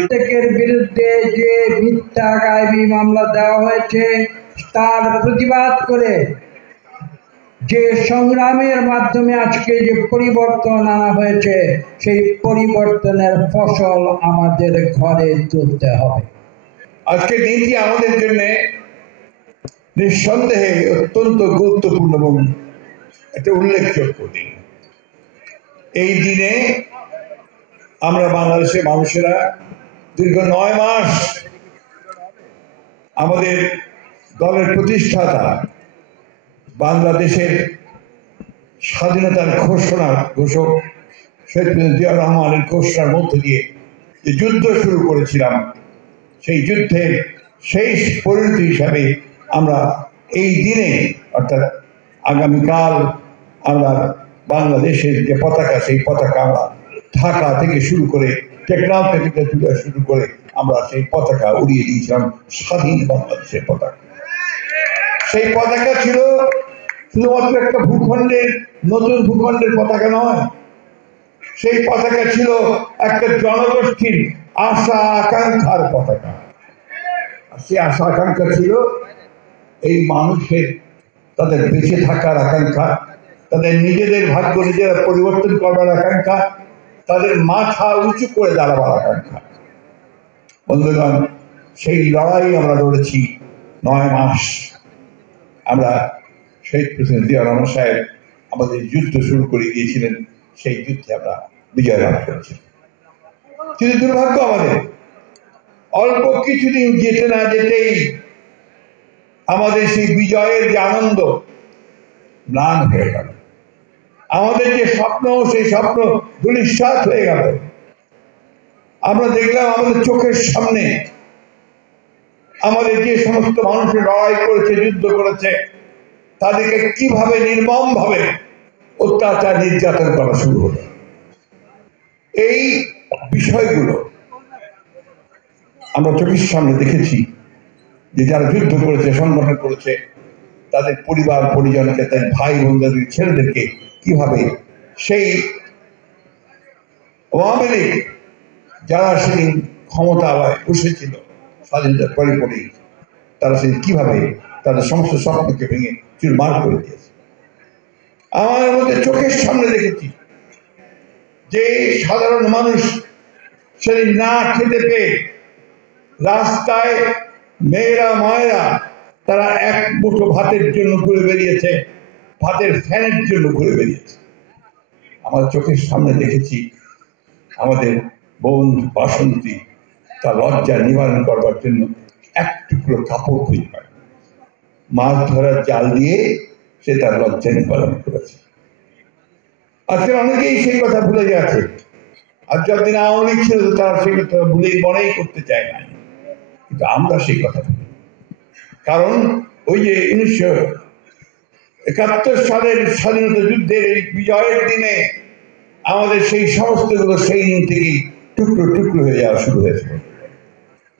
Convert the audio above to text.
প্রত্যেকের বিরুদ্ধে যে মিথ্যা গায়েবী মামলা দেওয়া হয়েছে তার প্রতিবাদ করে যে সংগ্রামের মাধ্যমে আজকে যে পরিবর্তন আনা হয়েছে সেই পরিবর্তনের ফসল আমাদের ঘরে তুলতে হবে। আজকে দিনটি আমাদের জন্য নিঃসন্দেহে অত্যন্ত গুরুত্বপূর্ণ এবং একটা উল্লেখযোগ্য দিন। এই দিনে আমরা বাংলাদেশের মানুষেরা দীর্ঘ 9 মাস আমাদের দলের প্রতিষ্ঠাতা বাংলাদেশের স্বাধীনতার ঘোষক শহীদ প্রেসিডেন্ট জিয়াউর রহমানের ঘোষণার মধ্য দিয়ে যে যুদ্ধ শুরু করেছিলাম, সেই যুদ্ধের শেষ পরিণতি হিসাবে আমরা এই দিনে অর্থাৎ আগামীকাল আমরা বাংলাদেশের যে পতাকা, সেই পতাকা আমরা ঢাকা থেকে শুরু করে টেকনাফ থেকে শুরু করে আমরা সেই পতাকা উড়িয়ে দিয়েছিলাম, স্বাধীন বাংলাদেশের পতাকা। সেই পতাকা ছিল শুধুমাত্র একটা নতুন ভূখণ্ডের পতাকা নয়, সেই পতাকা ছিল একটা জনগোষ্ঠীর আশা আকাঙ্ক্ষার পতাকা। সেই আশা আকাঙ্ক্ষা ছিল এই মানুষের তাদের বেঁচে থাকার আকাঙ্ক্ষা, তাদের নিজেদের ভাগ্য নিজেরা পরিবর্তন করবার আকাঙ্ক্ষা, তাদের মাথা উঁচু করে দাঁড়াবার আকাঙ্ক্ষা। বন্ধুগণ, সেই লড়াই আমরা লড়েছি 9 মাস। আমরা শহীদ প্রেসিডেন্ট জিয়াউর রহমান সাহেব আমাদের যুদ্ধ শুরু করে দিয়েছিলেন, সেই যুদ্ধে আমরা বিজয় লাভ করেছি। কিন্তু দুর্ভাগ্য আমাদের, অল্প কিছুদিন যেতে না যেতেই আমাদের সেই বিজয়ের যে আনন্দ ম্লান হয়ে গেল। আমাদের যে স্বপ্ন, সেই স্বপ্ন ধূলিসাৎ হয়ে গেল। আমরা দেখলাম আমাদের চোখের সামনে আমাদের যে সমস্ত মানুষের লড়াই করেছে, যুদ্ধ করেছে, তাদেরকে কিভাবে নির্মমভাবে অত্যাচার নির্যাতন করা শুরু হলো। এই বিষয়গুলো আমরা চোখের সামনে দেখেছি যে যারা যুদ্ধ করেছে, সংগঠন করেছে, তাদের পরিবার পরিজনকে, তাদের ভাই বোনদের, ছেলেদেরকে কিভাবে সেই আওয়ামী লীগ যারা সেদিন ক্ষমতায় বসেছিল স্বাধীনতার পরে তারা সেদিন কিভাবে তাদের সমস্ত স্বপ্নকে ভেঙে চুরমার করে দিয়েছে। আমার মধ্যে চোখের সামনে দেখেছি যে সাধারণ মানুষ সেদিন না খেতে পেয়ে রাস্তায় মেয়েরা মায়েরা তারা এক মুঠো ভাতের জন্য ঘুরে বেরিয়েছে, ভাতের ফ্যানের জন্য ঘুরে বেরিয়েছে। আমার চোখের সামনে দেখেছি আমাদের বোন বাসন্তী তার লজ্জা নিবারণ করবার জন্য এক টুকরো কাপড় খুঁজে পায়, মাছ ধরার জাল দিয়ে সে তার লজ্জা নিবারণ করেছে। আজকে অনেকেই সেই কথা ভুলে যাচ্ছে, আর যতদিন আওয়ামী লীগ ছিল তারা সেই কথা ভুলেই মনেই করতে চায় না। কিন্তু আমরা সেই কথা বলি, কারণ ওই যে 1971 সালের স্বাধীনতা যুদ্ধের এই বিজয়ের দিনে আমাদের সেই সমস্তগুলো সেই দিন থেকেই টুকরো টুকরো হয়ে যাওয়া শুরু হয়েছে।